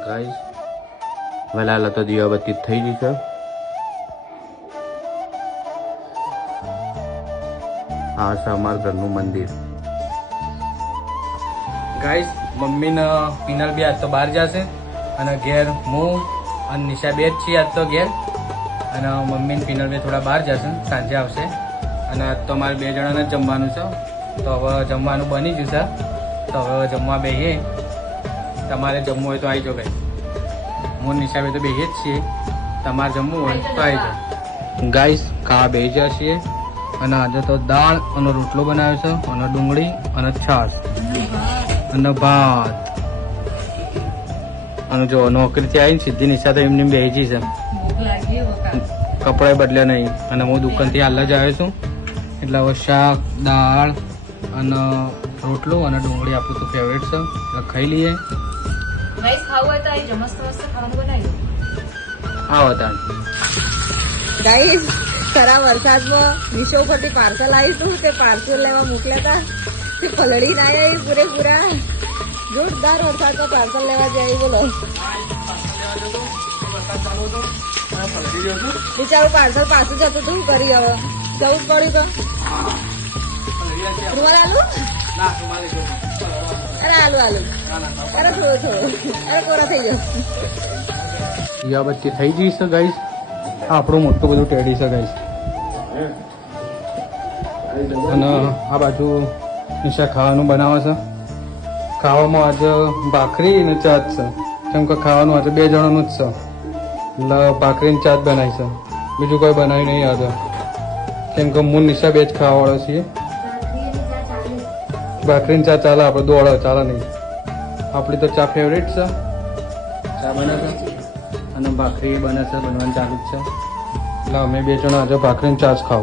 Guys વહેલા તો દીવાબત્તી થઈ ગઈ છે. આ છે અમારા ઘરનું મંદિર. ગાઈસ મમ્મી ને પિનલ બી આજ તો બહાર જશે અને ઘેર હું અને નિશા બે જ છીએ આજ તો ઘેર. અને મમ્મી ને પિનલ બે થોડા બહાર જશે, સાંજે આવશે. અને આજ તો અમારે બે જણાને જમવાનું છે. તો હવે જમવાનું બની ગયું છે. તો હવે જમવા બેસીએ. તમારે જમવું હોય તો આવી જાઓ ગાઈસ. હું નિશાબે તો બેસીએ જ છીએ. તમારે જમવું હોય તો આવી જાઓ ગાઈસ. ખાવા બેસી ગયા છીએ. અને આજે તો દાળ અને રોટલો બનાવ્યો છે અને ડુંગળી અને છાશ અને ભાત. અને જો નોકરીથી આવીને સીધી નિશા તો એમની બેસી છે. કપડાં બદલ્યા નહીં. અને હું દુકાનથી હાલ જ આવ્યો છું. એટલે હવે શાક, દાળ અને રોટલો અને ડુંગળી આપણું તો ફેવરેટ છે, એટલે ખાઈ લઈએ. ખાવું હોય તો આવી જાઓ, મસ્ત મસ્ત ખાવાનું બનાવી દો. આવો તાણ ગાઈસ, ખરા વરસાદમાં મીશો પરથી પાર્સલ આવીશું. તે પાર્સલ લેવા મોકલ્યા હતા, તે પલળી ના આવી પૂરેપૂરા. જોરદાર વરસાદમાં પાર્સલ લેવા જાય. બોલો, બિચારું પાર્સલ પાછું જતું હતું. કરી હવે જવું જ પડ્યું. તો રૂમાલ આલુ? અરે આલુ આલુ. અરે થોડું થોડું. અરે કોરા થઈ જાવ. દીવાબત્તી થઈ ગઈ છે ગાઈસ. આપણું મોટું બધું ટેડી છે ગાઈસ. અને આ બાજુ નિશા ખાવાનું બનાવે છે. ખાવામાં આજે ભાખરી અને ચાટ છે. કેમ કે ખાવાનું આજે બે જણાનું જ છે, એટલે ભાખરી ને ચાટ બનાવી છે. બીજું કોઈ બનાવી નહીં આજે, કેમ કે હું નિશા બે જ ખાવાવાળો છીએ. ભાખરી ને ચા ચાલે, આપણે દોડો ચાલે નહીં. આપણી તો ચા ફેવરેટ છે. ચા બને છે અને ભાખરી બને છે, બનવાનું ચાલુ જ છે. એટલે અમે બે જણા આજે ભાખરી ને ચા જ ખાવ.